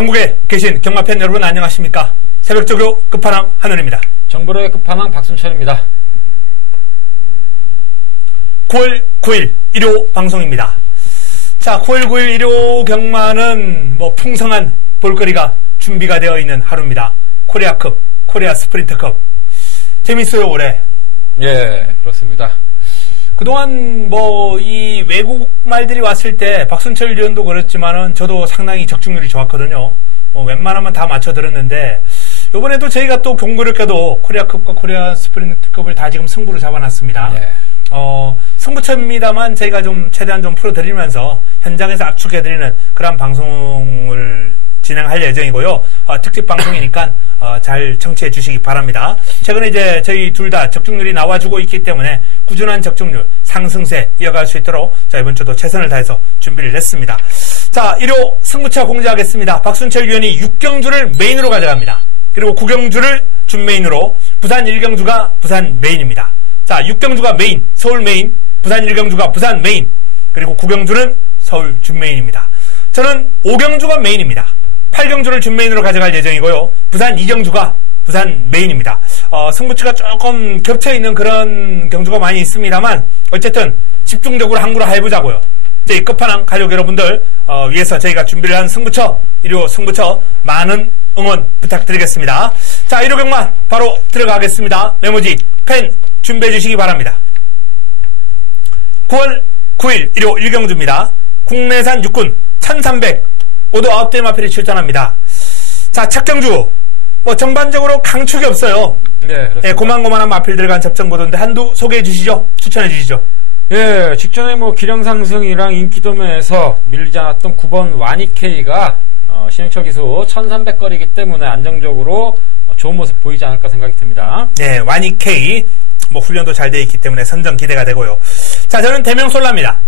전국에 계신 경마팬 여러분 안녕하십니까? 새벽조교 끝판왕 한원입니다. 정보로의 끝판왕 박순철입니다. 9월 9일 일요 방송입니다. 자, 9월 9일 일요 경마는 풍성한 볼거리가 준비가 되어 있는 하루입니다. 코리아컵, 코리아 스프린터컵. 재밌어요, 올해. 예, 그렇습니다. 그동안 이 외국 말들이 왔을 때 박순철 위원도 그렇지만은 저도 상당히 적중률이 좋았거든요. 웬만하면 다 맞춰 들었는데 이번에도 저희가 또 경고력가도 코리아컵과 코리아 스프린트컵을 다 지금 승부로 잡아놨습니다. 예. 승부처입니다만 저희가 좀 최대한 좀 풀어드리면서 현장에서 압축해드리는 그런 방송을 진행할 예정이고요. 특집 방송이니까 잘 청취해 주시기 바랍니다. 최근에 이제 저희 둘 다 적중률이 나와주고 있기 때문에 꾸준한 적중률 상승세 이어갈 수 있도록 자, 이번 주도 최선을 다해서 준비를 했습니다. 자, 1호 승부처 공지하겠습니다. 박순철 위원이 6경주를 메인으로 가져갑니다. 그리고 9경주를 준메인으로, 부산 1경주가 부산 메인입니다. 자, 6경주가 메인, 서울 메인, 부산 1경주가 부산 메인, 그리고 9경주는 서울 준메인입니다. 저는 5경주가 메인입니다. 8경주를 준메인으로 가져갈 예정이고요. 부산 2경주가 부산 메인입니다. 승부처가 조금 겹쳐있는 그런 경주가 많이 있습니다만 어쨌든 집중적으로 한 구로 해보자고요. 저희 끝판왕 가족 여러분들 위해서 저희가 준비를 한 승부처, 일요 승부처 많은 응원 부탁드리겠습니다. 자, 일요 경마 바로 들어가겠습니다. 메모지, 펜 준비해 주시기 바랍니다. 9월 9일 일요 1경주입니다. 국내산 육군 1300 모두 9대 마필이 출전합니다. 자, 첫 경주 전반적으로 강축이 없어요. 네, 그렇습니다. 예, 고만고만한 마필들 간 접전 보도인데 한두 소개해 주시죠. 추천해 주시죠. 예, 직전에 기량 상승이랑 인기도면에서 밀리지 않았던 9번 와니케이가 신행철 기수 1300거리이기 때문에 안정적으로 좋은 모습 보이지 않을까 생각이 듭니다. 네, 와니케이 훈련도 잘 되어 있기 때문에 선정 기대가 되고요. 자, 저는 대명솔라입니다.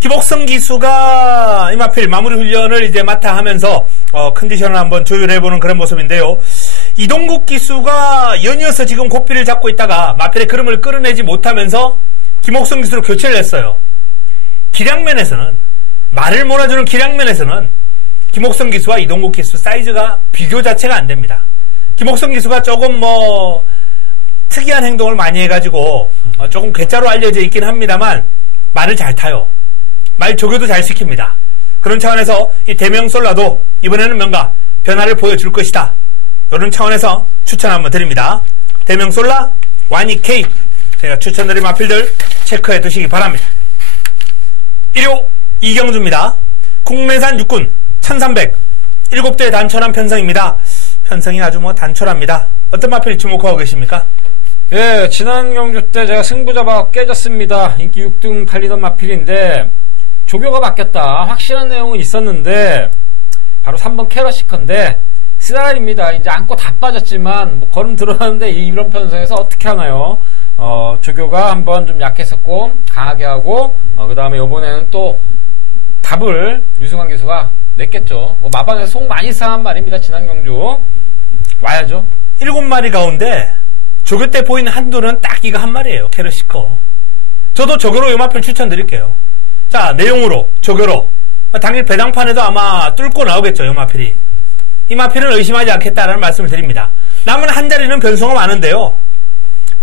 기복성 기수가 이마필 마무리 훈련을 이제 맡아 하면서 컨디션을 한번 조율해보는 그런 모습인데요. 이동국 기수가 연이어서 지금 고삐를 잡고 있다가 마필의 걸음을 끌어내지 못하면서 김옥성 기수로 교체를 했어요. 기량면에서는, 말을 몰아주는 기량면에서는 김옥성 기수와 이동국 기수 사이즈가 비교 자체가 안 됩니다. 김옥성 기수가 조금 특이한 행동을 많이 해가지고 조금 괴짜로 알려져 있긴 합니다만 말을 잘 타요. 말 조교도 잘 시킵니다. 그런 차원에서 이 대명솔라도 이번에는 뭔가 변화를 보여줄 것이다. 이런 차원에서 추천 한번 드립니다. 대명솔라, 와니케이 제가 추천드린 마필들 체크해 두시기 바랍니다. 1호 2경주입니다. 국내산 육군 1300 7대 단촐한 편성입니다. 편성이 아주 단촐합니다. 어떤 마필 주목하고 계십니까? 예, 지난 경주 때 제가 승부 잡아 깨졌습니다. 인기 6등 달리던 마필인데 조교가 바뀌었다. 확실한 내용은 있었는데 바로 3번 캐러시컨데 쓰라립니다. 이제 안고 다 빠졌지만 걸음 들어왔는데 이런 편성에서 어떻게 하나요? 조교가 한번 좀 약했었고 강하게 하고 그 다음에 이번에는 또 답을 유승환 기수가 냈겠죠. 마방에서 속 많이 상한 말입니다. 지난 경주 와야죠. 7마리 가운데 조교 때 보이는 한두는 딱 이거 한 마리예요. 캐러시커. 저도 조교로 이 마필 추천드릴게요. 자, 내용으로 조교로 당일 배당판에도 아마 뚫고 나오겠죠. 이 마필이. 이 마필은 의심하지 않겠다라는 말씀을 드립니다. 남은 한 자리는 변수가 많은데요.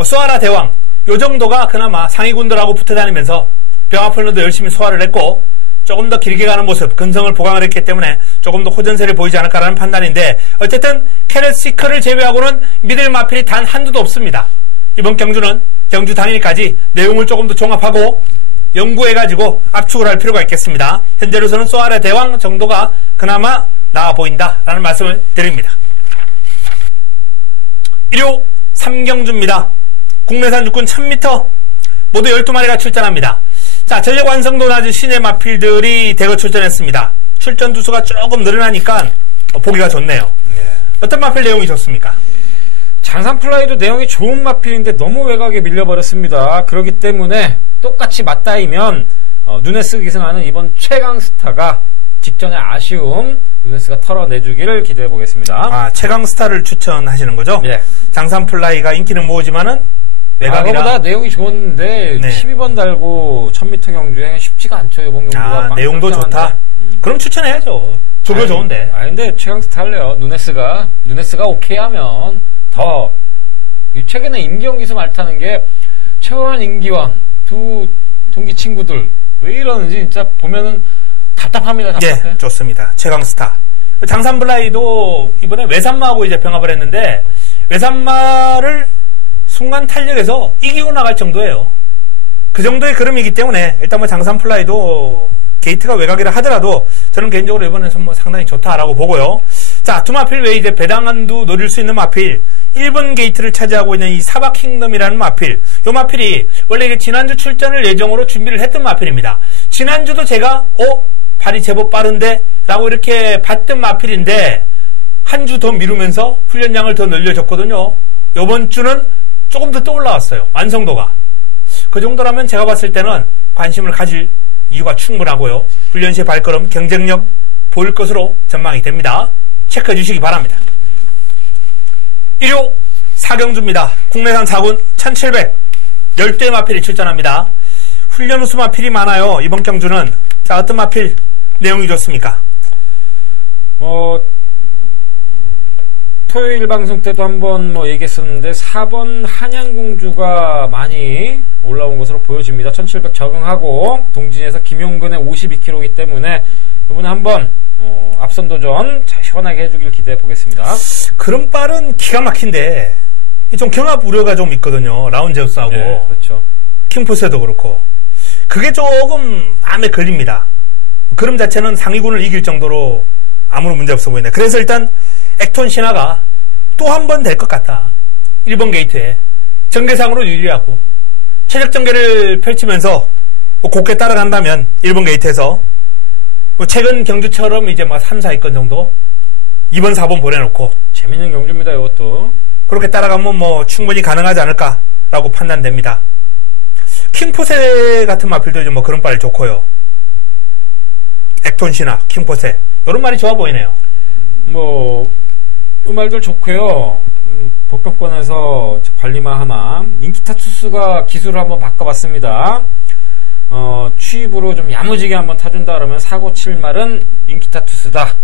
소아라 대왕 요 정도가 그나마 상위군들하고 붙어다니면서 병합훈련도 열심히 소화를 했고 조금 더 길게 가는 모습, 근성을 보강을 했기 때문에 조금 더 호전세를 보이지 않을까라는 판단인데 어쨌든 캐럿시커를 제외하고는 믿을 마필이 단 한두도 없습니다. 이번 경주는 경주 당일까지 내용을 조금 더 종합하고 연구해가지고 압축을 할 필요가 있겠습니다. 현재로서는 소아라 대왕 정도가 그나마 나아 보인다라는 말씀을 드립니다. 1호 3경주입니다. 국내산 육군 1000m 모두 12마리가 출전합니다. 자, 전력 완성도 낮은 시내 마필들이 대거 출전했습니다. 출전 두수가 조금 늘어나니까 보기가 좋네요. 네. 어떤 마필 내용이 좋습니까? 장산플라이도 내용이 좋은 마필인데 너무 외곽에 밀려버렸습니다. 그렇기 때문에 똑같이 맞다이면 눈에 쓰기 나는 이번 최강스타가 직전의 아쉬움 루네스가 털어내주기를 기대해보겠습니다. 아, 최강스타를 추천하시는 거죠? 예. 장산플라이가 인기는 모으지만은 외곽이라. 그거보다 내용이 좋았는데 네. 12번 달고 1000m 경주에 쉽지가 않죠. 이번 경주가. 내용도 좋다. 그럼 추천해야죠. 조교 좋은데. 근데 최강스타 할래요. 누네스가 오케이 하면 더. 최근에 임기원 기수 말타는 게 최원 임기원 두 동기 친구들 왜 이러는지 진짜 보면은 답답합니다. 답답해. 예, 좋습니다. 최강스타. 장산블라이도 이번에 외산마하고 이제 병합을 했는데 외산마를 순간 탄력해서 이기고 나갈 정도예요. 그 정도의 그림이기 때문에 일단 뭐 장산플라이도 게이트가 외곽이라 하더라도 저는 개인적으로 이번에 뭐 상당히 좋다라고 보고요. 자, 두 마필 외에 이제 배당한도 노릴 수 있는 마필 1번 게이트를 차지하고 있는 이 사바킹덤이라는 마필. 요 마필이 원래 이게 지난주 출전을 예정으로 준비를 했던 마필입니다. 지난주도 제가 발이 제법 빠른데 라고 이렇게 봤던 마필인데 한 주 더 미루면서 훈련량을 더 늘려줬거든요. 요번 주는 조금 더 올라왔어요. 완성도가. 그 정도라면 제가 봤을 때는 관심을 가질 이유가 충분하고요. 훈련 시 발걸음, 경쟁력 보일 것으로 전망이 됩니다. 체크해 주시기 바랍니다. 1호 사경주입니다. 국내산 4군 1700 10대 마필이 출전합니다. 훈련 우수 마필이 많아요. 이번 경주는. 자, 어떤 마필 내용이 좋습니까? 토요일 방송 때도 한번 얘기했었는데 4번 한양공주가 많이 올라온 것으로 보여집니다. 1700 적응하고 동진에서 김용근의 52kg이기 때문에 이번에 한번 앞선 도전 잘 시원하게 해주길 기대해 보겠습니다. 그런 빨은 기가 막힌데 좀 경합 우려가 좀 있거든요. 라운제우스하고 네, 그렇죠. 킹포세도 그렇고 그게 조금 암에 걸립니다. 그럼 자체는 상위군을 이길 정도로 아무런 문제 없어 보이네. 그래서 일단 액톤 신화가 또 한 번 될 것 같다. 1번 게이트에 전개상으로 유리하고 최적 전개를 펼치면서 곱게 따라간다면 1번 게이트에서 최근 경주처럼 이제 3, 4위권 정도 2번, 4번 보내놓고 재밌는 경주입니다. 이것도 그렇게 따라가면 충분히 가능하지 않을까라고 판단됩니다. 킹포세 같은 마필도 이제 그런 빨이 좋고요. 액톤 신화, 킹포세 이런 말이 좋아 보이네요. 말들 좋고요. 복병권에서 관리만 하나 인기타 투수가 기술을 한번 바꿔봤습니다. 취입으로 좀 야무지게 한번 타준다 그러면 사고 칠 말은 인기타 투수다.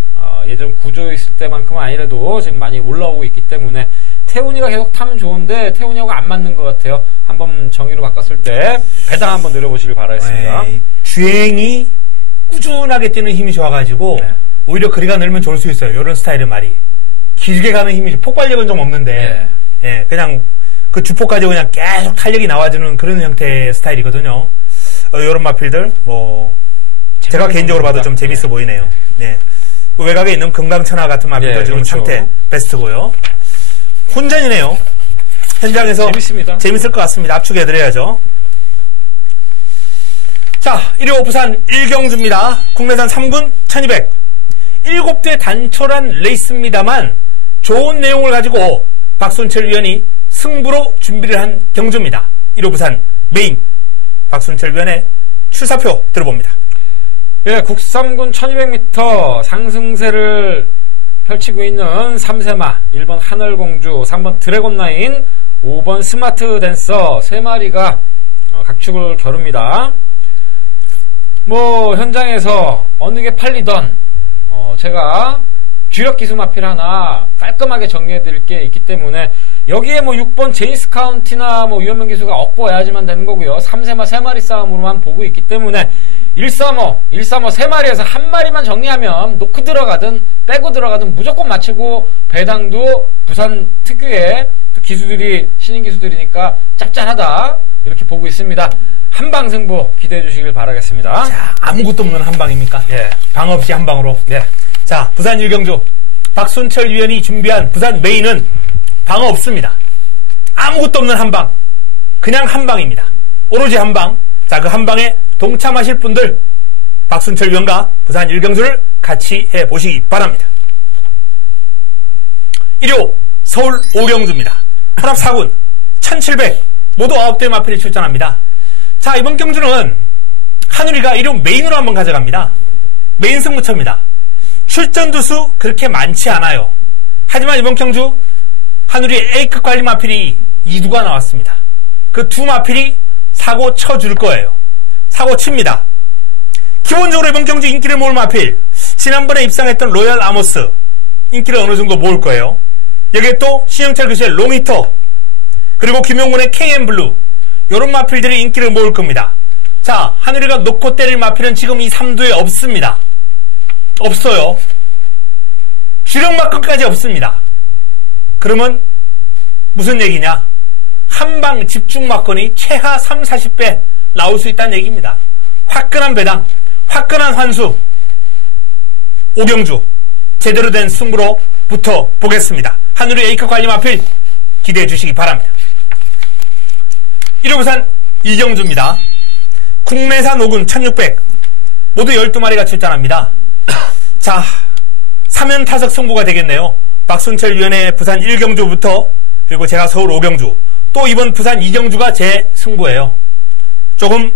예전 구조에 있을 때만큼은 아니라도 지금 많이 올라오고 있기 때문에 태훈이가 계속 타면 좋은데 태훈이하고 안 맞는 것 같아요. 한번 정의로 바꿨을 때 배당 한번 노려보시길 바라겠습니다. 주행이 꾸준하게 뛰는 힘이 좋아가지고 네. 오히려 거리가 늘면 좋을 수 있어요. 이런 스타일의 말이 길게 가는 힘이 폭발력은 좀 없는데 예, 그냥 그 주포까지 그냥 계속 탄력이 나와주는 그런 형태의 스타일이거든요. 이런 마필들 제가 개인적으로 봐도 좀 재밌어 보이네요. 네. 외곽에 있는 금강천하 같은 마필도 지금 그렇죠. 상태 베스트고요. 혼전이네요. 현장에서 재밌습니다. 재밌을 것 같습니다. 압축해드려야죠. 자, 1호 부산 1경주입니다. 국내산 3군 1200 7대 단촐한 레이스입니다만 좋은 내용을 가지고 박순철 위원이 승부로 준비를 한 경주입니다. 1호 부산 메인 박순철 위원의 출사표 들어봅니다. 예, 국삼군 1200m 상승세를 펼치고 있는 3세마 1번 하늘공주, 3번 드래곤라인, 5번 스마트 댄서 3마리가 각축을 겨룹니다. 현장에서 어느 게 팔리던 제가 주력 기수 마필 하나 깔끔하게 정리해드릴 게 있기 때문에 여기에 6번 제이스 카운티나 유현명 기수가 엇고야지만 되는 거고요. 3세마 3마리 싸움으로만 보고 있기 때문에 135 3마리에서 한 마리만 정리하면 놓고 들어가든 빼고 들어가든 무조건 맞추고 배당도 부산 특유의 기수들이 신인 기수들이니까 짭짤하다 이렇게 보고 있습니다. 한방 승부 기대해 주시길 바라겠습니다. 자, 아무것도 없는 한방입니까? 예. 방 없이 한방으로. 네. 자, 부산 1경주 박순철 위원이 준비한 부산 메인은 방 없습니다. 아무것도 없는 한방. 그냥 한방입니다. 오로지 한방. 자, 그 한방에 동참하실 분들 박순철 위원과 부산 1경주를 같이 해보시기 바랍니다. 1호 서울 5경주입니다. 혼합 4군 1700 모두 9대 마필이 출전합니다. 자, 이번 경주는 한우리가 1호 메인으로 한번 가져갑니다. 메인 승부처입니다. 출전 두수 그렇게 많지 않아요. 하지만 이번 경주 한우리의 A급 관리 마필이 2두가 나왔습니다. 그 두 마필이 사고 쳐줄 거예요. 사고 칩니다. 기본적으로 이번 경주 인기를 모을 마필 지난번에 입상했던 로얄 아모스 인기를 어느 정도 모을 거예요. 여기에 또 신영철 교수의 롱히터, 그리고 김용군의 KM블루, 요런 마필들이 인기를 모을 겁니다. 자, 한우리가 놓고 때릴 마필은 지금 이 3두에 없습니다. 없어요. 주력마건까지 없습니다. 그러면 무슨 얘기냐? 한방 집중마건이 최하 3, 40배 나올 수 있다는 얘기입니다. 화끈한 배당, 화끈한 환수, 오경주 제대로 된 승부로 붙어보겠습니다. 한우리 A급 관리 마필 기대해 주시기 바랍니다. 1호 부산 이경주입니다. 국내산 5군 1600 모두 12마리가 출전합니다. 자, 3연 타석 승부가 되겠네요. 박순철 위원의 부산 1경주부터, 그리고 제가 서울 5경주, 또 이번 부산 2경주가 제 승부예요. 조금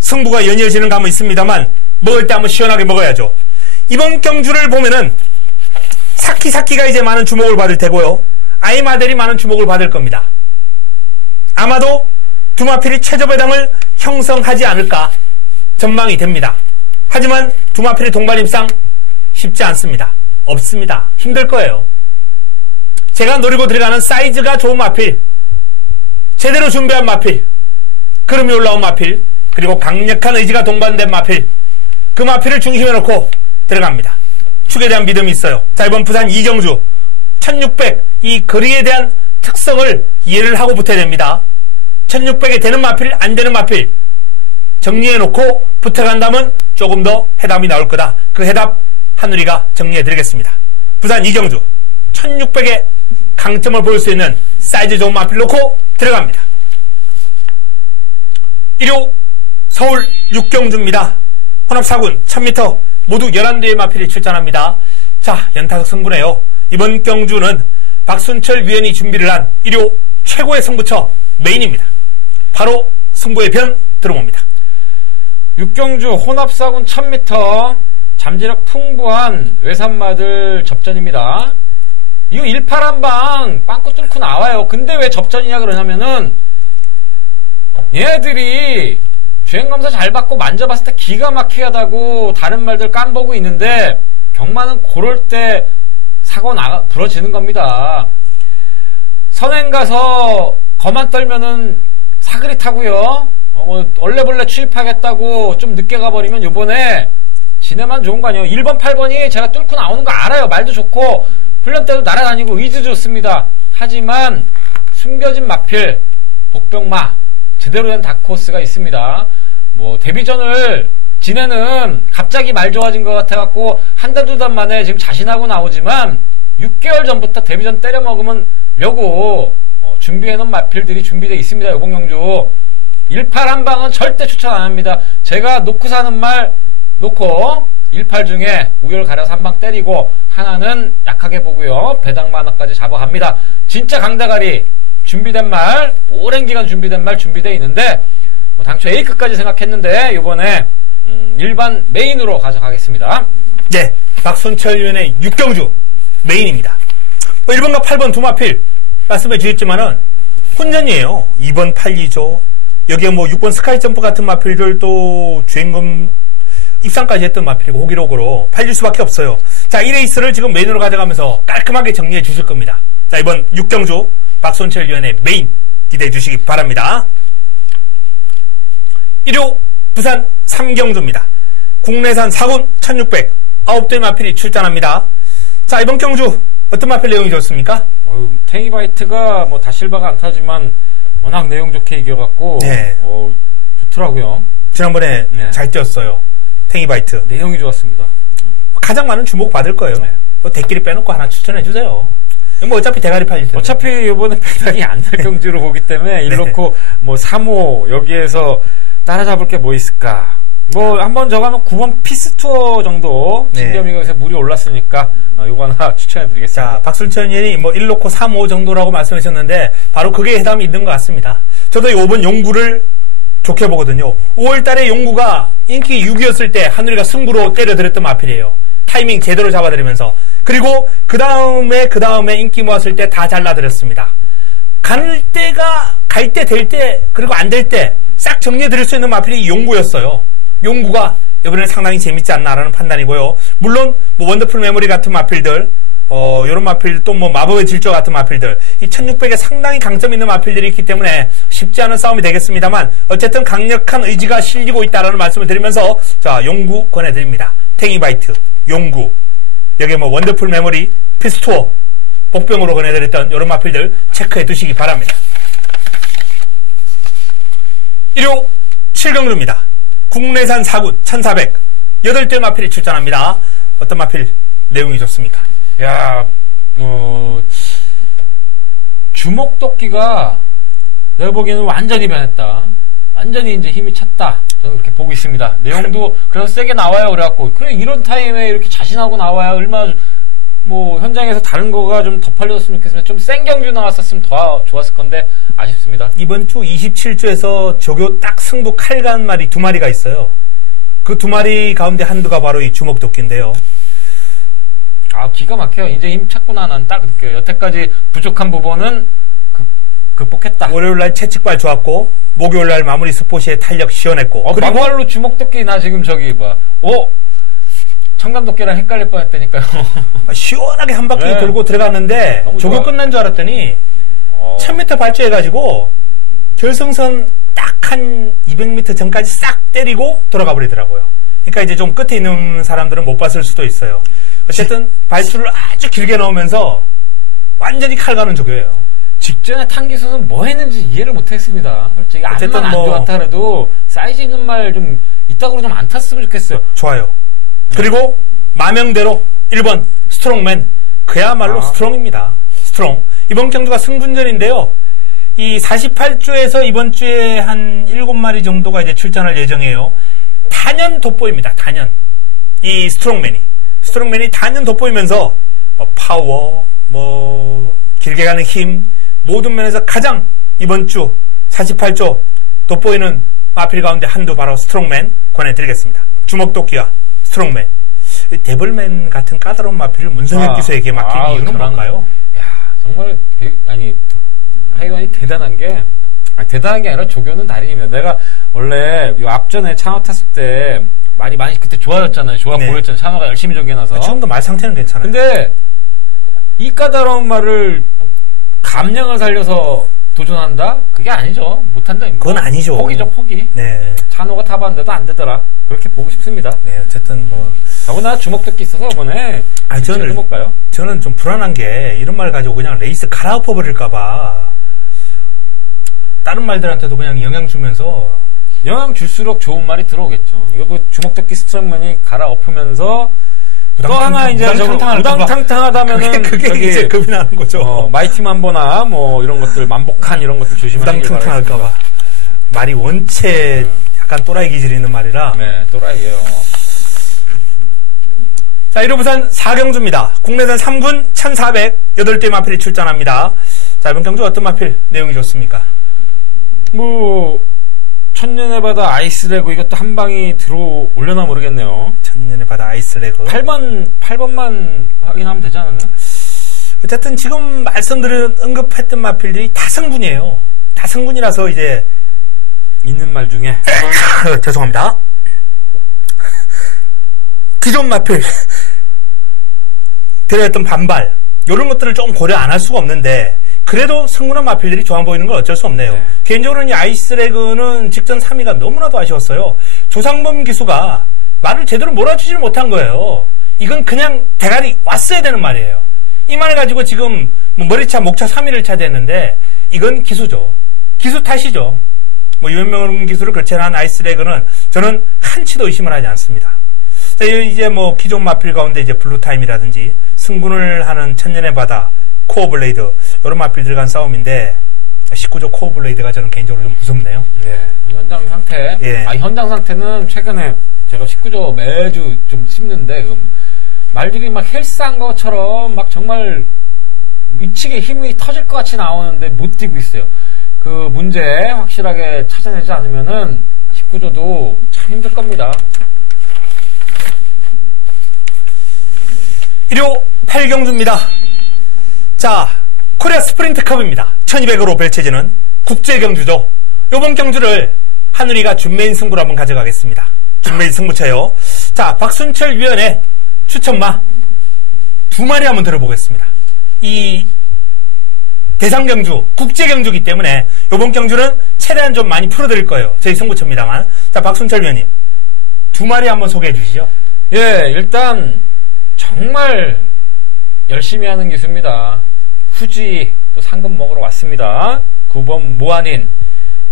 승부가 연이어지는 감은 있습니다만 먹을 때 한번 시원하게 먹어야죠. 이번 경주를 보면은 사키가 이제 많은 주목을 받을 테고요. 아이마델이 많은 주목을 받을 겁니다. 아마도 두 마필이 최저배당을 형성하지 않을까 전망이 됩니다. 하지만 두 마필의 동반 입상 쉽지 않습니다. 없습니다. 힘들 거예요. 제가 노리고 들어가는 사이즈가 좋은 마필, 제대로 준비한 마필, 걸음이 올라온 마필, 그리고 강력한 의지가 동반된 마필, 그 마필을 중심에 놓고 들어갑니다. 축에 대한 믿음이 있어요. 자, 이번 부산 이경주 1600 이 거리에 대한 특성을 이해를 하고 붙어야 됩니다. 1600에 되는 마필, 안 되는 마필 정리해 놓고 붙어간다면 조금 더 해답이 나올 거다. 그 해답 한우리가 정리해 드리겠습니다. 부산 이경주 1600의 강점을 보일 수 있는 사이즈 좋은 마필 놓고 들어갑니다. 1호 서울 6경주입니다. 혼합 4군 1000m 모두 11대의 마필이 출전합니다. 자, 연타석 승부네요. 이번 경주는 박순철 위원이 준비를 한 1호 최고의 승부처 메인입니다. 바로 승부의 변 들어봅니다. 6경주 혼합 4군 1000m 잠재력 풍부한 외산마들 접전입니다. 이거 18한방 빵꾸 뚫고 나와요. 근데 왜 접전이냐 그러냐면은 얘네들이 주행검사 잘 받고 만져봤을 때 기가 막히하다고 다른 말들 깜보고 있는데 경마는 그럴 때 사고 부러지는 겁니다. 선행 가서 거만 떨면은 사그리 타고요. 얼레벌레 취입하겠다고 좀 늦게 가버리면 요번에 지네만 좋은 거 아니에요. 1번 8번이 제가 뚫고 나오는 거 알아요. 말도 좋고 훈련 때도 날아다니고 의지 좋습니다. 하지만 숨겨진 마필 복병마 제대로 된 다크호스가 있습니다. 뭐 데뷔전을 지네는 갑자기 말 좋아진 것 같아갖고 한 달 두 달 만에 지금 자신하고 나오지만 6개월 전부터 데뷔전 때려 먹으려고 준비해놓은 마필들이 준비되어 있습니다. 이번 경주 18 한방은 절대 추천 안합니다. 제가 놓고 사는 말 놓고 18 중에 우열 가려서 한 방 때리고 하나는 약하게 보고요. 배당만 하나까지 잡아갑니다. 진짜 강다가리 준비된 말, 오랜 기간 준비된 말 준비되어 있는데 당초 A급까지 생각했는데 이번에 일반 메인으로 가져가겠습니다. 네, 박순철 위원의 6경주 메인입니다. 1번과 8번 두 마필 말씀해 주셨지만은 혼전이에요. 2번 8리죠. 여기에 뭐 6번 스카이점프 같은 마필들 또 주행금 입상까지 했던 마필이고 호기록으로 팔릴 수밖에 없어요. 자, 1레이스를 지금 메인으로 가져가면서 깔끔하게 정리해 주실 겁니다. 자, 이번 6경주 박순철 위원의 메인 기대해 주시기 바랍니다. 1호 부산 3경주입니다. 국내산 4군 1600 9대 마필이 출전합니다. 자, 이번 경주 어떤 마필 내용이 좋습니까? 탱이바이트가 뭐 다실바가 안 타지만 워낙 내용 좋게 이겨갖고 네. 좋더라고요. 지난번에 네. 잘 뛰었어요. 탱이바이트 내용이 좋았습니다. 가장 많은 주목 받을 거예요. 네. 대끼리 빼놓고 하나 추천해 주세요. 뭐 어차피 대가리 팔릴 텐데. 어차피 이번에 배당이 안 날 경주로 보기 때문에 이렇고 뭐 3호 여기에서 따라잡을 게 뭐 있을까? 뭐 한번 저가면 9번 피스투어 정도 진겸이가 요새 물이 올랐으니까 요거 하나 추천해드리겠습니다. 자, 박순철 의원이 뭐 1놓고 3호 정도라고 말씀하셨는데 바로 그게 해당이 있는 것 같습니다. 저도 이 5번 용구를 좋게 보거든요. 5월달에 용구가 인기 6위였을 때 한우리가 승부로 때려드렸던 마필이에요. 타이밍 제대로 잡아드리면서. 그리고 그 다음에 인기 모았을 때 다 잘라드렸습니다. 갈 때 될 때 그리고 안 될 때 싹 정리해드릴 수 있는 마필이 용구였어요. 용구가 이번에는 상당히 재밌지 않나라는 판단이고요. 물론 뭐 원더풀 메모리 같은 마필들, 요런 마필, 또 뭐 마법의 질주 같은 마필들, 이 1600에 상당히 강점 있는 마필들이 있기 때문에 쉽지 않은 싸움이 되겠습니다만, 어쨌든 강력한 의지가 실리고 있다라는 말씀을 드리면서, 자, 용구 권해드립니다. 탱이바이트, 용구, 여기 뭐 원더풀 메모리, 피스토어, 복병으로 권해드렸던 요런 마필들 체크해 두시기 바랍니다. 1호 7경주입니다. 국내산 4군 1400, 8대 마필이 출전합니다. 어떤 마필 내용이 좋습니까? 야, 주먹도끼가 내가 보기에는 완전히 변했다. 완전히 이제 힘이 찼다. 저는 그렇게 보고 있습니다. 내용도 그래서 세게 나와요. 그래갖고 그래 이런 타임에 이렇게 자신하고 나와야 얼마나 뭐 현장에서 다른 거가 좀 더 팔려졌으면 좋겠습니다. 좀 센 경주 나왔었으면 더 좋았을 건데 아쉽습니다. 이번 주 27주에서 조교 딱 승부 칼간 말이 2마리가 있어요. 그 2마리 가운데 한두가 바로 이 주먹도끼인데요. 아, 기가 막혀요. 이제 힘 찾구나. 난 딱 느껴요. 여태까지 부족한 부분은 극복했다. 월요일날 채찍발 좋았고, 목요일날 마무리 스포시의 탄력 시원했고. 그리고 막말로 주먹도끼 나 지금 저기 청담도끼랑 헷갈릴 뻔했다니까요. 시원하게 한 바퀴 네. 돌고 들어갔는데 조교 좋아. 끝난 줄 알았더니 1000m 발주해가지고 결승선 딱 한 200m 전까지 싹 때리고 돌아가 버리더라고요. 그러니까 이제 좀 끝에 있는 사람들은 못 봤을 수도 있어요. 어쨌든 발주를 아주 길게 넣으면서 완전히 칼 가는 조교예요. 직전에 탄 기수는 뭐 했는지 이해를 못했습니다. 솔직히 안만 안 좋았다 그래도 사이즈 있는 말 좀 이따구로 좀 안 탔으면 좋겠어요. 좋아요. 그리고 마명대로 1번 스트롱맨, 그야말로 스트롱입니다. 스트롱. 이번 경주가 승분전인데요. 이 48주에서 이번 주에 한 7마리 정도가 이제 출전할 예정이에요. 단연 돋보입니다. 단연. 이 스트롱맨이 단연 돋보이면서 뭐 파워, 뭐 길게 가는 힘, 모든 면에서 가장 이번 주 48조 돋보이는 마필 가운데 한두 바로 스트롱맨 권해드리겠습니다. 주먹도끼와 스트롱맨. 데블맨 같은 까다로운 마필을 문성혁 기수에게 맡긴 이유는 뭘까요? 야, 정말 하이원이 대단한 게 아니라 조교는 달인입니다. 내가 원래 요 앞전에 찬호 탔을 때 많이 그때 좋아졌잖아요. 좋아 보였잖아요. 찬호가 열심히 조교해놔서. 지금도 말 상태는 괜찮아요. 근데 이 까다로운 말을 감량을 살려서 도전한다? 그게 아니죠. 못한다. 그건 아니죠. 포기죠, 포기. 네. 찬호가 타봤는데도 안 되더라. 그렇게 보고 싶습니다. 네, 어쨌든 뭐. 더구나 주먹도끼 있어서 이번에. 저는 좀 불안한 게 이런 말 가지고 그냥 레이스 갈아엎어 버릴까봐. 다른 말들한테도 그냥 영향 주면서. 영향 줄수록 좋은 말이 들어오겠죠. 이거 뭐 주먹도끼 스트롱맨이 갈아엎으면서 또 하나 이제 우당탕탕하다면은 그게 이제 급이 나는 거죠. 마이티 만보나 뭐 이런 것들 만복한 이런 것들 조심하시기 바랍니다. 우당탕탕할까봐 말이 원체 약간 또라이 기질이 있는 말이라. 네, 또라이예요. 자, 1호 부산 4경주입니다. 국내산 3군 1400 8대 마필이 출전합니다. 자, 이번 경주 어떤 마필 내용이 좋습니까? 천년의 바다 아이스레그 이것도 한 방이 들어올려나 모르겠네요. 천년의 바다 아이스레그 8번만 확인하면 되지 않나요? 어쨌든 지금 말씀드린 언급했던 마필들이 다 성군이에요. 다 성군이라서 이제 있는 말 중에 죄송합니다. 기존 마필 들어왔던 반발 이런 것들을 좀 고려 안 할 수가 없는데 그래도 성군한 마필들이 좋아 보이는 건 어쩔 수 없네요. 네. 개인적으로는 이 아이스레그는 직전 3위가 너무나도 아쉬웠어요. 조상범 기수가 말을 제대로 몰아주지를 못한 거예요. 이건 그냥 대가리 왔어야 되는 말이에요. 이 말을 가지고 지금 머리차 목차 3위를 차지했는데 이건 기수죠. 기수 탓이죠. 유현명 기수를 거쳐한 아이스레그는 저는 한치도 의심을 하지 않습니다. 자, 이제 기존 마필 가운데 이제 블루타임이라든지 승군을 하는 천년의 바다 코어블레이드 이런 마필들 간 싸움인데 19조 코어블레이드가 저는 개인적으로 좀 무섭네요. 예. 현장 상태. 예. 현장 상태는 최근에 제가 19조 매주 좀 씹는데 말들이 막 헬스한 것처럼 막 정말 미치게 힘이 터질 것 같이 나오는데 못 뛰고 있어요. 그 문제 확실하게 찾아내지 않으면은 19조도 참 힘들 겁니다. 1호 8경주입니다. 자, 코리아 스프린트컵입니다. 1200으로 펼쳐지는 국제경주죠. 요번 경주를 한우리가 준메인 승부로 한번 가져가겠습니다. 준비된 승부처요. 자, 박순철 위원의 추천마 2마리 한번 들어보겠습니다. 이 대상 경주, 국제 경주기 때문에 이번 경주는 최대한 좀 많이 풀어드릴 거예요. 저희 승부처입니다만. 자, 박순철 위원님 2마리 한번 소개해 주시죠. 예, 일단 정말 열심히 하는 기수입니다. 후지 또 상금 먹으러 왔습니다. 9번 모한인.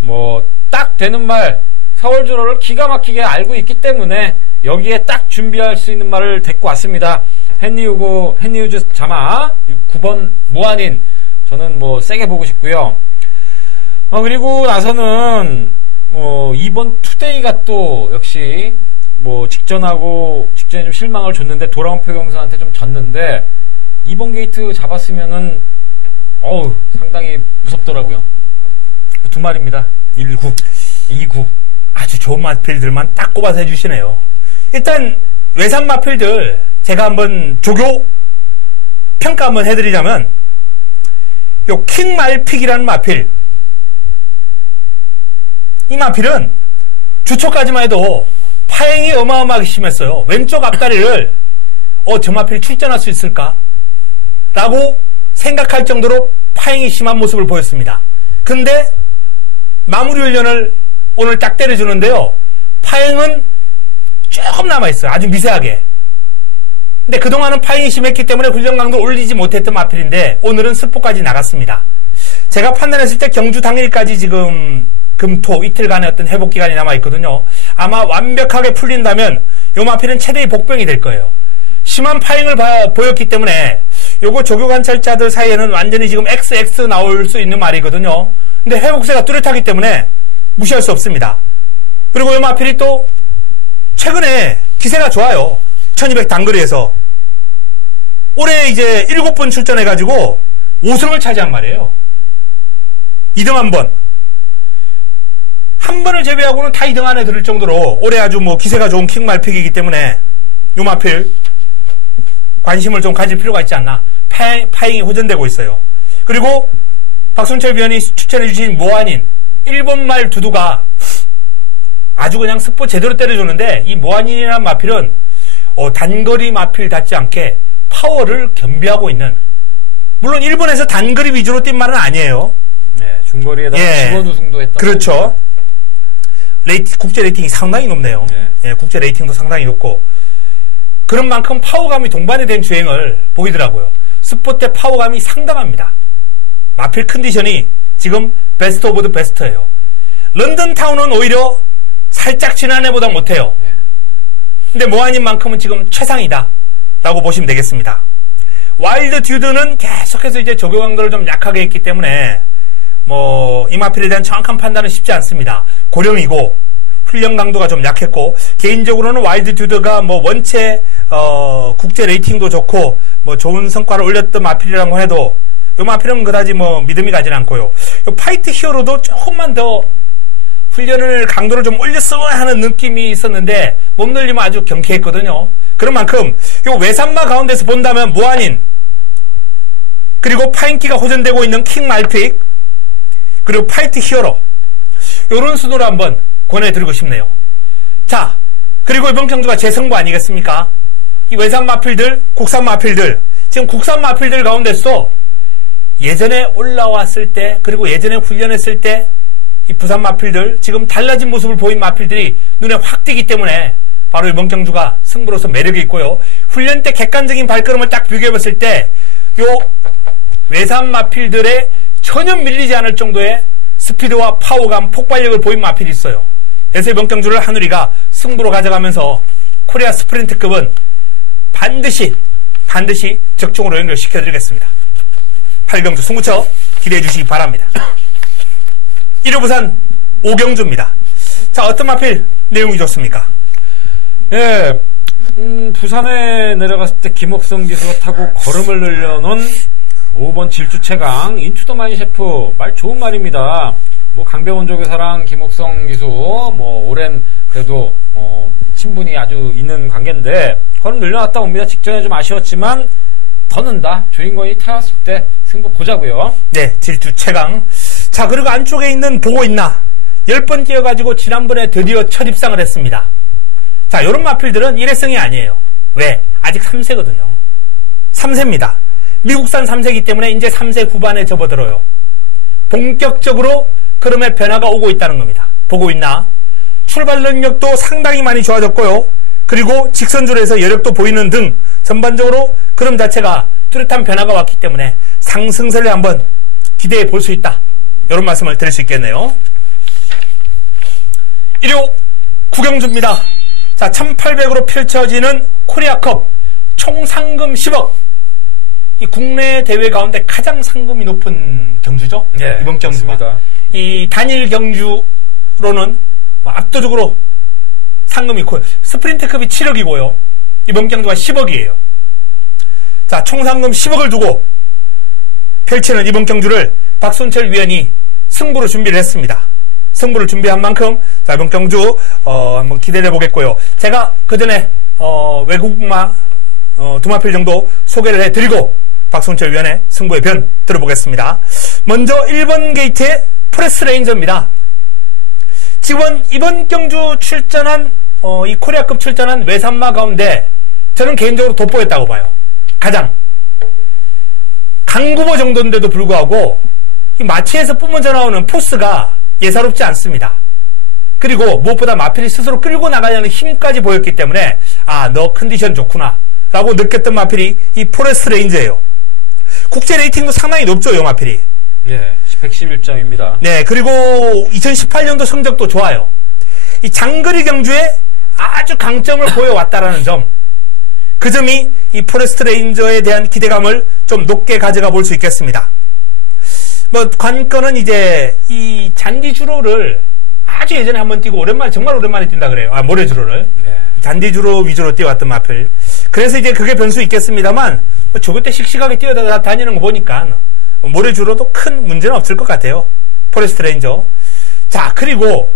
뭐 딱 되는 말, 서울주로를 기가 막히게 알고 있기 때문에 여기에 딱 준비할 수 있는 말을 데리고 왔습니다. 헨리우즈 자마 9번 모한인. 저는 뭐 세게 보고 싶고요. 그리고 나서는 2번 투데이가 또 역시 뭐 직전에 좀 실망을 줬는데 도라운 표경선한테 좀 졌는데 2번 게이트 잡았으면은 상당히 무섭더라고요. 2마리입니다. 1구, 2구. 아주 좋은 마필들만 딱 꼽아서 해주시네요. 일단 외산 마필들 제가 한번 조교 평가 한번 해드리자면 요 킹말픽이라는 마필, 이 마필은 주초까지만 해도 파행이 어마어마하게 심했어요. 왼쪽 앞다리를 저 마필이 출전할 수 있을까? 라고 생각할 정도로 파행이 심한 모습을 보였습니다. 근데 마무리 훈련을 오늘 딱 때려주는데요. 파행은 조금 남아있어요. 아주 미세하게. 근데 그동안은 파행이 심했기 때문에 훈련 강도를 올리지 못했던 마필인데 오늘은 스포까지 나갔습니다. 제가 판단했을 때 경주 당일까지 지금 금토 이틀간의 어떤 회복 기간이 남아있거든요. 아마 완벽하게 풀린다면 요 마필은 최대의 복병이 될 거예요. 심한 파행을 보였기 때문에 요거 조교 관찰자들 사이에는 완전히 지금 XX 나올 수 있는 말이거든요. 근데 회복세가 뚜렷하기 때문에 무시할 수 없습니다. 그리고 요 마필이 또 최근에 기세가 좋아요. 1200 단거리에서 올해 이제 7번 출전해가지고 5승을 차지한 말이에요. 2등 한 번을 제외하고는 다 2등 안에 들을 정도로 올해 아주 뭐 기세가 좋은 킹말픽이기 때문에 요 마필 관심을 좀 가질 필요가 있지 않나. 파행이 호전되고 있어요. 그리고 박순철 위원이 추천해주신 모한인 1번 말 두두가 아주 그냥 스포 제대로 때려주는데 이 모한인이라는 마필은 단거리 마필답지 않게 파워를 겸비하고 있는, 물론 일본에서 단거리 위주로 뛴 말은 아니에요. 네, 중거리에다가 직원 우승도 했던. 그렇죠. 국제 레이팅이 상당히 높네요. 예, 국제 레이팅도 상당히 높고 그런 만큼 파워감이 동반이 된 주행을 보이더라고요. 스포 때 파워감이 상당합니다. 마필 컨디션이 지금 베스트 오브 더 베스트예요. 런던 타운은 오히려 살짝 지난해보다 못해요. 근데 모한인만큼은 지금 최상이다 라고 보시면 되겠습니다. 와일드 듀드는 계속해서 이제 조교 강도를 좀 약하게 했기 때문에 이 마필에 대한 정확한 판단은 쉽지 않습니다. 고령이고 훈련 강도가 좀 약했고, 개인적으로는 와일드 듀드가 원체 국제 레이팅도 좋고 좋은 성과를 올렸던 마필이라고 해도 이 마필은 그다지 믿음이 가진 않고요. 요 파이트 히어로도 조금만 더 훈련을 강도를 좀 올렸어야 하는 느낌이 있었는데 몸 늘리면 아주 경쾌했거든요. 그런 만큼 요 외산마 가운데서 본다면 모한인, 그리고 파인기가 호전되고 있는 킹말픽, 그리고 파이트 히어로, 요런 순으로 한번 권해드리고 싶네요. 자, 그리고 이번 경주가 재승부 아니겠습니까? 이 외산 마필들, 국산 마필들, 지금 국산 마필들 가운데서 예전에 올라왔을 때, 그리고 예전에 훈련했을 때 이 부산 마필들, 지금 달라진 모습을 보인 마필들이 눈에 확 띄기 때문에 바로 이번 경주가 승부로서 매력이 있고요. 훈련 때 객관적인 발걸음을 딱 비교해봤을 때 요 외산 마필들의 전혀 밀리지 않을 정도의 스피드와 파워감, 폭발력을 보인 마필이 있어요. 그래서 이번 경주를 한우리가 승부로 가져가면서 코리아 스프린트급은 반드시 적중으로 연결시켜드리겠습니다. 8경주 승부처 기대해 주시기 바랍니다. 1호 부산 5경주입니다. 자, 어떤 마필 내용이 좋습니까? 예, 부산에 내려갔을 때 김옥성 기수가 타고 걸음을 늘려놓은 5번 질주 최강 인투더 마인 셰프, 말 좋은 말입니다. 강병원 조교사랑 김옥성 기수 오랜 그래도 친분이 아주 있는 관계인데 걸음 늘려놨다 옵니다. 직전에 좀 아쉬웠지만 더 는다. 조인권이 타왔을 때 승부 보자고요. 네, 질주 최강. 자, 그리고 안쪽에 있는 보고 있나 10번 뛰어가지고 지난번에 드디어 첫 입상을 했습니다. 자, 요런 마필들은 일회성이 아니에요. 왜? 아직 3세거든요. 3세입니다. 미국산 3세이기 때문에 이제 3세 후반에 접어들어요. 본격적으로 그름의 변화가 오고 있다는 겁니다. 보고 있나? 출발 능력도 상당히 많이 좋아졌고요. 그리고 직선줄에서 여력도 보이는 등 전반적으로 그름 자체가 뚜렷한 변화가 왔기 때문에 상승세를 한번 기대해 볼 수 있다. 이런 말씀을 드릴 수 있겠네요. 1호 구경주입니다. 자, 1800으로 펼쳐지는 코리아컵 총 상금 10억. 이 국내 대회 가운데 가장 상금이 높은 경주죠. 예, 이번 경주가. 이 단일 경주로는 압도적으로 상금이 있고 스프린트컵이 7억이고요. 이번 경주가 10억이에요. 자, 총 상금 10억을 두고 펼치는 이번 경주를 박순철 위원이 승부로 준비를 했습니다. 승부를 준비한 만큼 자, 이번 경주 한번 기대를 해보겠고요. 제가 그 전에 외국마 두 마필 정도 소개를 해드리고 박순철 위원의 승부의 변 들어보겠습니다. 먼저 1번 게이트의 프레스 레인저입니다. 지금 이번 경주 출전한 이 코리아급 출전한 외산마 가운데 저는 개인적으로 돋보였다고 봐요. 가장 강구보 정도인데도 불구하고 이 마티에서 뿜어져 나오는 포스가 예사롭지 않습니다. 그리고 무엇보다 마필이 스스로 끌고 나가려는 힘까지 보였기 때문에 너 컨디션 좋구나 라고 느꼈던 마필이 이 포레스트 레인저예요. 국제 레이팅도 상당히 높죠, 이 마필이. 예, 111점입니다. 네, 그리고 2018년도 성적도 좋아요. 이 장거리 경주에 아주 강점을 보여왔다라는 점, 그 점이 이 포레스트 레인저에 대한 기대감을 좀 높게 가져가 볼 수 있겠습니다. 관건은 이제 이 잔디주로를 아주 예전에 한번 뛰고 정말 오랜만에 뛴다 그래요. 모래주로를. 네. 잔디주로 위주로 뛰어왔던 마필. 그래서 이제 그게 변수 있겠습니다만, 조교 때 씩씩하게 뛰어다니는 거 보니까, 모래주로도 큰 문제는 없을 것 같아요. 포레스트 레인저. 자, 그리고,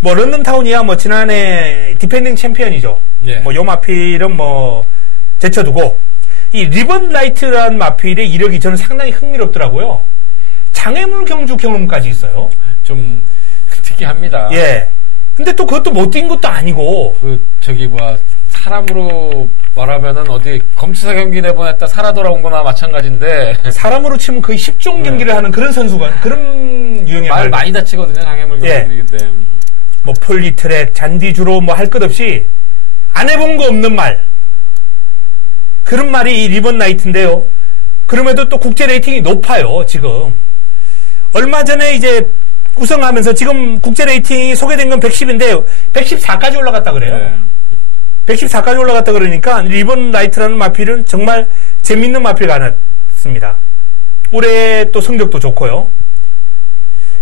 런던타운이야, 지난해 디펜딩 챔피언이죠. 네. 요 마필은 제쳐두고, 이 리번 라이트라는 마필의 이력이 저는 상당히 흥미롭더라고요. 장애물 경주 경험까지 있어요. 좀 특이합니다. 예. 근데 또 그것도 못 뛴 것도 아니고. 사람으로 말하면은 어디 검투사 경기 내보냈다 살아 돌아온 거나 마찬가지인데. 사람으로 치면 거의 10종 경기를 하는 그런 선수가, 그런 유형의 말 많이 다치거든요, 장애물 경기들이. 예. 폴리트랙, 잔디주로 할 것 없이 안 해본 거 없는 말. 그런 말이 이 리번 라이트인데요. 그럼에도 또 국제 레이팅이 높아요, 지금. 얼마 전에 이제 우승하면서 지금 국제 레이팅이 소개된 건 110인데 114까지 올라갔다 그래요. 네. 114까지 올라갔다 그러니까 리번 라이트라는 마필은 정말 재밌는 마필 같습니다. 올해 또 성적도 좋고요.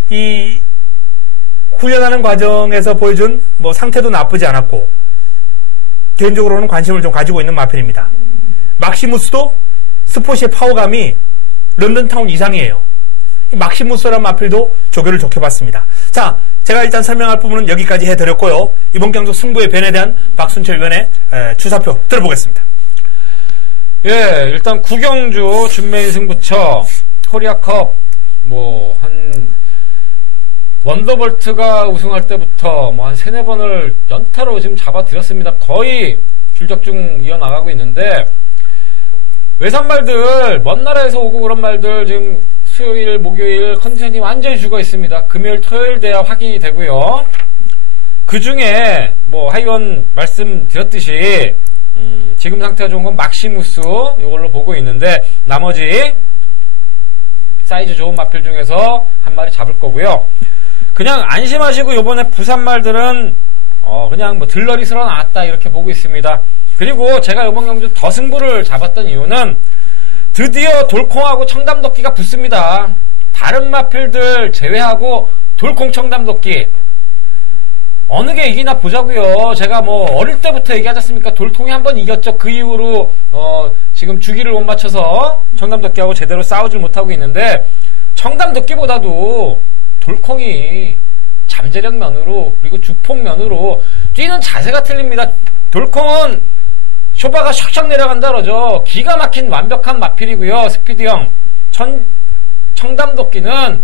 이 훈련하는 과정에서 보여준 상태도 나쁘지 않았고 개인적으로는 관심을 좀 가지고 있는 마필입니다. 막시무스도 스포츠의 파워감이 런던타운 이상이에요. 막시무스라는 마필도 조교를 좋게 봤습니다. 자, 제가 일단 설명할 부분은 여기까지 해드렸고요. 이번 경주 승부의 변에 대한 박순철 위원의 추사표 들어보겠습니다. 예, 일단 구경주 준메인 승부처 코리아컵 한 원더볼트가 우승할 때부터 한 3-4번을 연타로 지금 잡아들였습니다. 거의 줄적중 이어나가고 있는데 외산말들 먼 나라에서 오고 그런 말들 지금 수요일, 목요일 컨디션이 완전히 죽어 있습니다. 금요일, 토요일 돼야 확인이 되고요. 그 중에 하이원 말씀드렸듯이 지금 상태가 좋은 건 막시무스 이걸로 보고 있는데 나머지 사이즈 좋은 마필 중에서 한 마리 잡을 거고요. 그냥 안심하시고 요번에 부산 말들은 그냥 들러리스러 나왔다 이렇게 보고 있습니다. 그리고 제가 요번 경주 더 승부를 잡았던 이유는 드디어 돌콩하고 청담도끼가 붙습니다. 다른 마필들 제외하고 돌콩 청담도끼 어느 게 이기나 보자고요. 제가 어릴 때부터 얘기하지 않습니까? 돌통이 한번 이겼죠. 그 이후로 지금 주기를 못 맞춰서 청담도끼하고 제대로 싸우질 못하고 있는데 청담도끼보다도 돌콩이 잠재력 면으로 그리고 주폭 면으로 뛰는 자세가 틀립니다. 돌콩은 쇼바가 샥샥 내려간다 그러죠. 기가 막힌 완벽한 마필이고요. 스피드형. 청담도끼는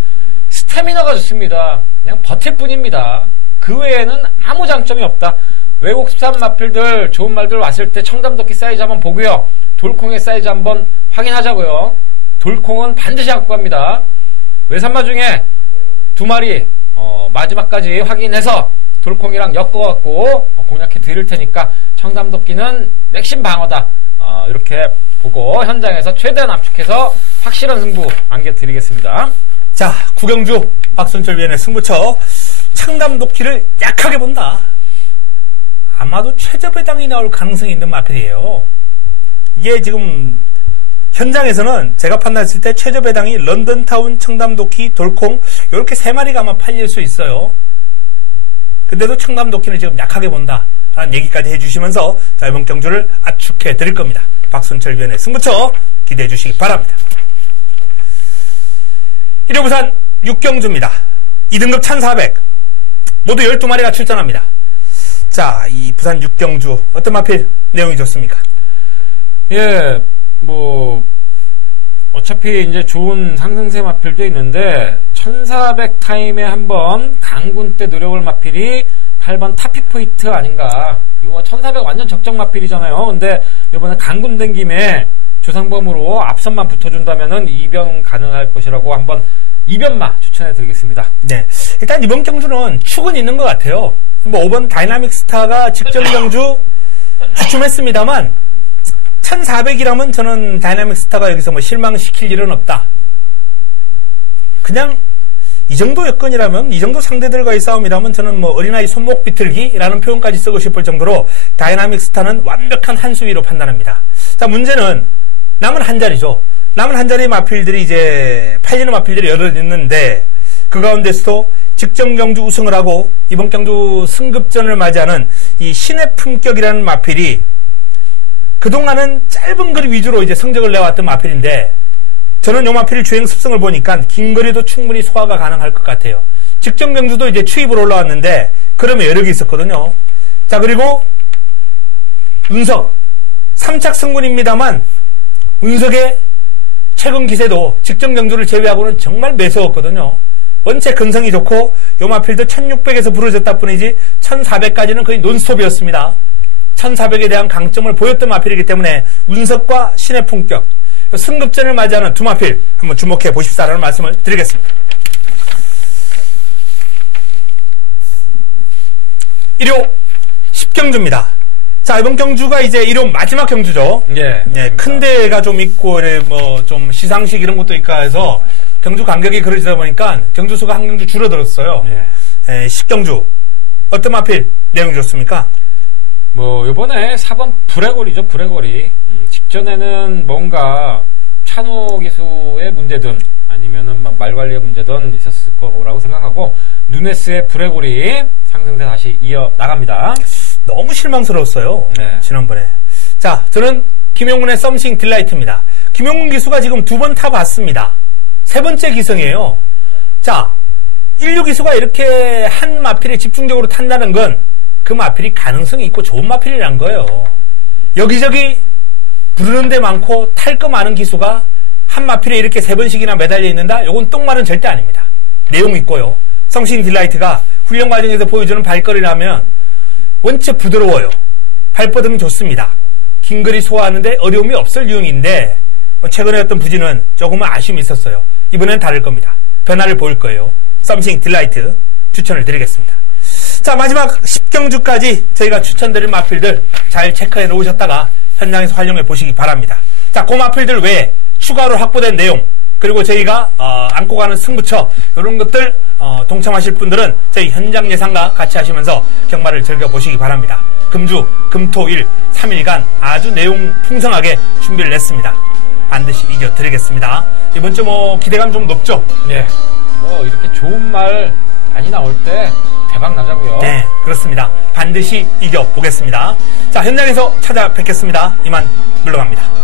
스태미너가 좋습니다. 그냥 버틸 뿐입니다. 그 외에는 아무 장점이 없다. 외국산 마필들 좋은 말들 왔을 때 청담도끼 사이즈 한번 보고요. 돌콩의 사이즈 한번 확인하자고요. 돌콩은 반드시 갖고 갑니다. 외산마 중에 2마리 마지막까지 확인해서 돌콩이랑 엮어갖고 공략해 드릴 테니까 청담도끼는 맥심 방어다. 이렇게 보고 현장에서 최대한 압축해서 확실한 승부 안겨드리겠습니다. 자, 구경주 박순철 위원의 승부처 청담도끼를 약하게 본다. 아마도 최저배당이 나올 가능성이 있는 마필이에요. 이게 지금 현장에서는 제가 판단했을 때 최저배당이 런던타운, 청담도끼, 돌콩 이렇게 3마리가 아마 팔릴 수 있어요. 근데도 청담도끼는 지금 약하게 본다 라는 얘기까지 해주시면서 자, 이번 경주를 압축해 드릴 겁니다. 박순철 위원의 승부처 기대해 주시기 바랍니다. 1호 부산 6경주입니다. 2등급 1400 모두 12마리가 출전합니다. 자, 이 부산 6경주 어떤 마필 내용이 좋습니까? 예, 어차피 이제 좋은 상승세 마필도 있는데 1400 타임에 한번 강군 때 노려볼 마필이 8번 타피포이트 아닌가. 이거 1400 완전 적정 마필이잖아요. 근데 이번에 강군 된 김에 조상범으로 앞선만 붙어준다면은 2변 가능할 것이라고 한번 2변마 추천해 드리겠습니다. 네, 일단 이번 경주는 축은 있는 것 같아요. 5번 다이나믹 스타가 직전 경주 주춤했습니다만 1400이라면 저는 다이나믹 스타가 여기서 실망시킬 일은 없다. 그냥 이 정도 여건이라면, 이 정도 상대들과의 싸움이라면 저는 어린아이 손목 비틀기라는 표현까지 쓰고 싶을 정도로 다이나믹 스타는 완벽한 한 수위로 판단합니다. 자, 문제는 남은 한 자리죠. 남은 한 자리의 마필들이 이제 팔리는 마필들이 여러 있는데 그 가운데서도 직전 경주 우승을 하고 이번 경주 승급전을 맞이하는 이 신의 품격이라는 마필이 그동안은 짧은 거리 위주로 이제 성적을 내왔던 마필인데 저는 이 마필 주행 습성을 보니까 긴 거리도 충분히 소화가 가능할 것 같아요. 직전 경주도 이제 추입으로 올라왔는데 그러면 여력이 있었거든요. 자, 그리고 운석 3착 승군입니다만 운석의 최근 기세도 직전 경주를 제외하고는 정말 매서웠거든요. 원체 근성이 좋고 요 마필도 1600에서 부러졌다 뿐이지 1400까지는 거의 논스톱이었습니다. 1400에 대한 강점을 보였던 마필이기 때문에 운석과 신의 품격 승급전을 맞이하는 두 마필 한번 주목해 보십사라는 말씀을 드리겠습니다. 1호 10경주입니다. 자, 이번 경주가 이제 1호 마지막 경주죠. 예. 네, 큰 데가 좀 있고, 좀 시상식 이런 것도 있고 해서 경주 간격이 그러지다 보니까 경주 수가 한 경주 줄어들었어요. 예. 10경주. 어떤 마필 내용이 좋습니까? 요번에 4번 브레고리죠, 브레고리. 직전에는 뭔가 찬호 기수의 문제든 아니면은 말관리의 문제든 있었을 거라고 생각하고 누네스의 브레고리 상승세 다시 이어 나갑니다. 너무 실망스러웠어요. 네. 지난번에. 자, 저는 김용문의 썸씽 딜라이트입니다. 김용문 기수가 지금 2번 타봤습니다. 3번째 기승이에요. 자, 16 기수가 이렇게 한 마필에 집중적으로 탄다는 건 그 마필이 가능성이 있고 좋은 마필이란 거예요. 여기저기 부르는 데 많고 탈 거 많은 기수가 한 마필에 이렇게 3번씩이나 매달려 있는다? 요건 똥말은 절대 아닙니다. 내용 있고요. 썸씽 딜라이트가 훈련 과정에서 보여주는 발걸이라면 원체 부드러워요. 발뻗음이 좋습니다. 긴 거리 소화하는데 어려움이 없을 유형인데 최근에 어떤 부진은 조금은 아쉬움이 있었어요. 이번엔 다를 겁니다. 변화를 보일 거예요. 썸씽 딜라이트 추천을 드리겠습니다. 자, 마지막 10경주까지 저희가 추천드릴 마필들 잘 체크해 놓으셨다가 현장에서 활용해 보시기 바랍니다. 자, 그 마필들 외에 추가로 확보된 내용 그리고 저희가 안고 가는 승부처 이런 것들 동참하실 분들은 저희 현장 예상과 같이 하시면서 경마를 즐겨보시기 바랍니다. 금주, 금토일 3일간 아주 내용 풍성하게 준비를 냈습니다. 반드시 이겨드리겠습니다. 이번 주 기대감 좀 높죠? 네. 이렇게 좋은 말 많이 나올 때 대박 나자고요. 네, 그렇습니다. 반드시 이겨보겠습니다. 자, 현장에서 찾아뵙겠습니다. 이만 물러갑니다.